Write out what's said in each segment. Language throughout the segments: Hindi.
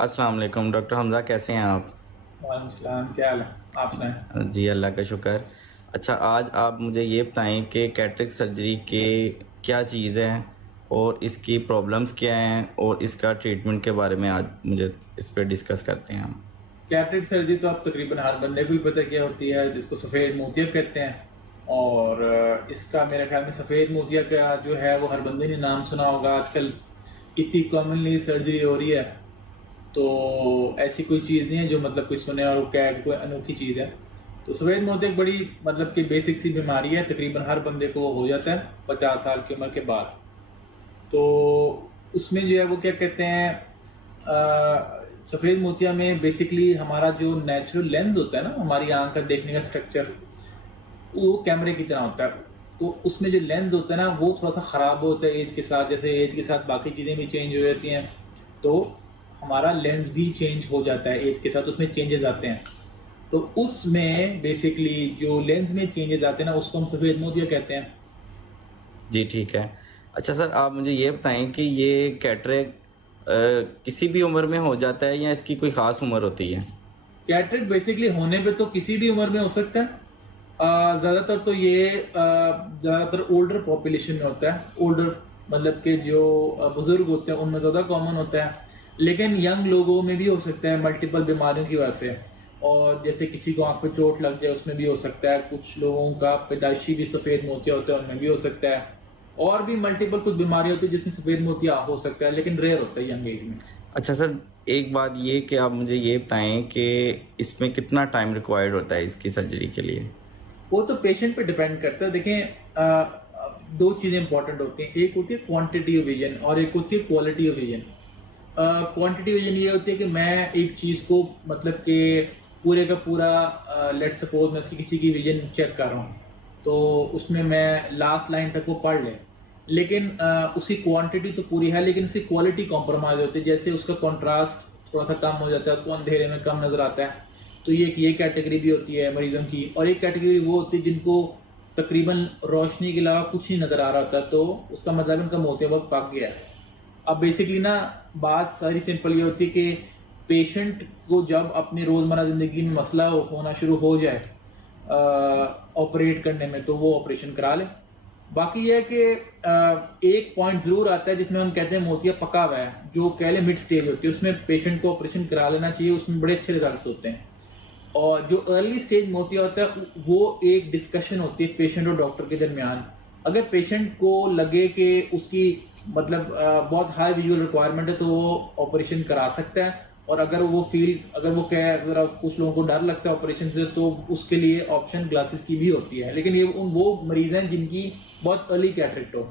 अस्सलाम वालेकुम डॉक्टर हमज़ा, कैसे हैं आप? वालेकुम सलाम, क्या हाल है? आप सुनाएं। जी अल्लाह का शुक्र। अच्छा, आज आप मुझे ये बताएं कि कैटरेक्ट सर्जरी के क्या चीज़ है और इसकी प्रॉब्लम्स क्या हैं और इसका ट्रीटमेंट के बारे में आज मुझे इस पे डिस्कस करते हैं हम। कैटरेक्ट सर्जरी तो अब तकरीबन हर बंदे को ही पता क्या होती है, जिसको सफ़ेद मोतिया कहते हैं। और इसका मेरे ख्याल में सफ़ेद मोतिया का जो है वो हर बंदे ने नाम सुना होगा। आजकल इतनी कॉमनली सर्जरी हो रही है, तो ऐसी कोई चीज़ नहीं है जो मतलब कोई सुने और वो क्या कोई अनोखी चीज़ है। तो सफ़ेद मोतिया एक बड़ी मतलब कि बेसिक सी बीमारी है, तकरीबन हर बंदे को हो जाता है 50 साल की उम्र के बाद। तो उसमें जो है वो क्या कहते हैं, सफ़ेद मोतिया में बेसिकली हमारा जो नेचुरल लेंस होता है ना, हमारी आंख का देखने का स्ट्रक्चर, वो कैमरे की तरह होता है। तो उसमें जो लेंस होता है ना, वो थोड़ा सा ख़राब होता है एज के साथ। जैसे एज के साथ बाकी चीज़ें भी चेंज हो जाती हैं, तो हमारा लेंस भी चेंज हो जाता है एज के साथ, उसमें चेंजेस आते हैं। तो उसमें बेसिकली जो लेंस में चेंजेस आते हैं ना, उसको हम सफ़ेद मोतिया कहते हैं। जी ठीक है। अच्छा सर, आप मुझे ये बताएं कि ये कैटरेक्ट किसी भी उम्र में हो जाता है या इसकी कोई ख़ास उम्र होती है? कैटरेक्ट बेसिकली होने पे तो किसी भी उम्र में हो सकता है। ज़्यादातर तो ये ज़्यादातर ओल्डर पॉपुलेशन में होता है। ओल्डर मतलब कि जो बुज़ुर्ग होते हैं उनमें ज़्यादा कॉमन होता है, लेकिन यंग लोगों में भी हो सकता है मल्टीपल बीमारियों की वजह से। और जैसे किसी को आँख पे चोट लग जाए उसमें भी हो सकता है। कुछ लोगों का पैदाइशी भी सफ़ेद मोतिया होता है, उनमें भी हो सकता है। और भी मल्टीपल कुछ बीमारी होती है जिसमें सफ़ेद मोतिया हो सकता है, लेकिन रेयर होता है यंग एज में। अच्छा सर, एक बात ये कि आप मुझे ये बताएं कि इसमें कितना टाइम रिक्वायर्ड होता है इसकी सर्जरी के लिए? वो तो पेशेंट पे डिपेंड करता है। देखें, दो चीज़ें इंपॉर्टेंट होती हैं। एक होती है क्वांटिटी ऑफ विजन और एक होती है quality of vision. Quantity vision ये होती है कि मैं एक चीज़ को मतलब कि पूरे का पूरा, लेट सपोज मैं उसकी किसी की विजन चेक कर रहा हूँ, तो उसमें मैं लास्ट लाइन तक वो पढ़ लें, लेकिन उसकी क्वांटिटी तो पूरी है, लेकिन उसकी क्वालिटी कॉम्प्रोमाइज़ होती है। जैसे उसका कॉन्ट्रास्ट थोड़ा सा कम हो जाता है, उसको अंधेरे में कम नज़र आता है। तो ये कैटेगरी भी होती है मरीजों की। और एक कैटेगरी वो होती है जिनको तकरीबन रोशनी के अलावा कुछ नहीं नज़र आ रहा होता, तो उसका मतलब उनका मोतिया बहुत पक गया है। अब बेसिकली ना, बात सारी सिंपल ये होती है कि पेशेंट को जब अपनी रोज़मर्रा ज़िंदगी में मसला होना शुरू हो जाए ऑपरेट करने में, तो वो ऑपरेशन करा ले। बाकी ये है कि एक पॉइंट ज़रूर आता है जिसमें हम कहते हैं मोतिया पका हुआ है, जो कह लें मिड स्टेज होती है, उसमें पेशेंट को ऑपरेशन करा लेना चाहिए, उसमें बड़े अच्छे रिजल्ट्स होते हैं। और जो अर्ली स्टेज मोतिया होता है, वो एक डिस्कशन होती है पेशेंट और डॉक्टर के दरमियान। अगर पेशेंट को लगे कि उसकी मतलब बहुत हाई विजुअल रिक्वायरमेंट है, तो वो ऑपरेशन करा सकता है। और अगर वो कहे, अगर कुछ लोगों को डर लगता है ऑपरेशन से, तो उसके लिए ऑप्शन ग्लासेस की भी होती है। लेकिन ये वो मरीज हैं जिनकी बहुत अर्ली कैटरेक्ट हो।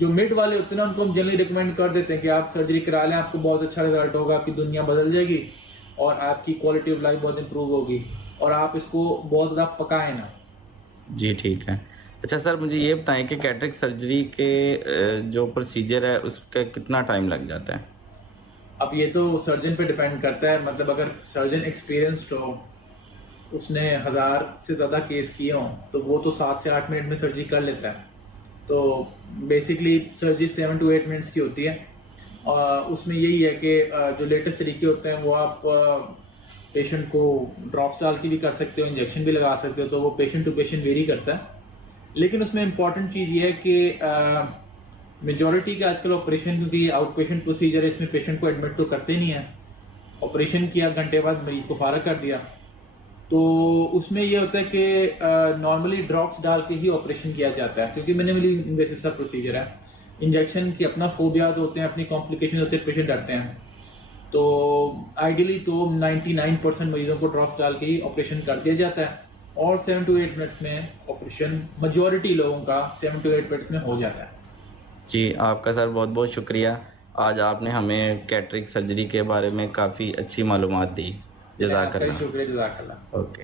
जो मिड वाले होते हैं ना, उनको हम जनरली रिकमेंड कर देते हैं कि आप सर्जरी करा लें, आपको बहुत अच्छा रिजल्ट होगा, आपकी दुनिया बदल जाएगी और आपकी क्वालिटी ऑफ लाइफ बहुत इंप्रूव होगी। और आप इसको बहुत ज़्यादा पकाएं ना। जी ठीक है। अच्छा सर, मुझे ये बताएं कि कैटरेक्ट सर्जरी के जो प्रोसीजर है उसका कितना टाइम लग जाता है? अब ये तो सर्जन पे डिपेंड करता है। मतलब अगर सर्जन एक्सपीरियंस्ड हो, उसने 1000 से ज़्यादा केस किए हों, तो वो तो 7 से 8 मिनट में सर्जरी कर लेता है। तो बेसिकली सर्जरी 7 to 8 मिनट्स की होती है। उसमें यही है कि जो लेटेस्ट तरीके होते हैं वो आप पेशेंट को ड्रॉप्स डाल के भी कर सकते हो, इंजेक्शन भी लगा सकते हो, तो वो पेशेंट टू पेशेंट वेरी करता है। लेकिन उसमें इंपॉर्टेंट चीज़ ये है कि मेजॉरिटी के आजकल ऑपरेशन, क्योंकि ये आउट पेशेंट प्रोसीजर है, इसमें पेशेंट को एडमिट तो करते नहीं है। ऑपरेशन किया, घंटे बाद मरीज को फारग कर दिया। तो उसमें ये होता है कि नॉर्मली ड्रॉप्स डाल के ही ऑपरेशन किया जाता है, क्योंकि मिनिमली इन्वेसिव सा प्रोसीजर है। इंजेक्शन की अपना फोबियाज होते हैं, अपनी कॉम्प्लिकेशन होते हैं, पेशेंट डरते हैं। तो आइडियली तो 99% मरीजों को ड्रॉप्स डाल के ही ऑपरेशन कर दिया जाता है। और 7 to 8 मिनट्स में ऑपरेशन मेजॉरिटी लोगों का 7 to 8 मिनट्स में हो जाता है। जी आपका सर बहुत बहुत शुक्रिया। आज आपने हमें कैटरेक्ट सर्जरी के बारे में काफ़ी अच्छी मालूमात दी। चलें, आपका भी जज़ाकल्लाह। शुक्रिया, जज़ाकल्लाह। ओके।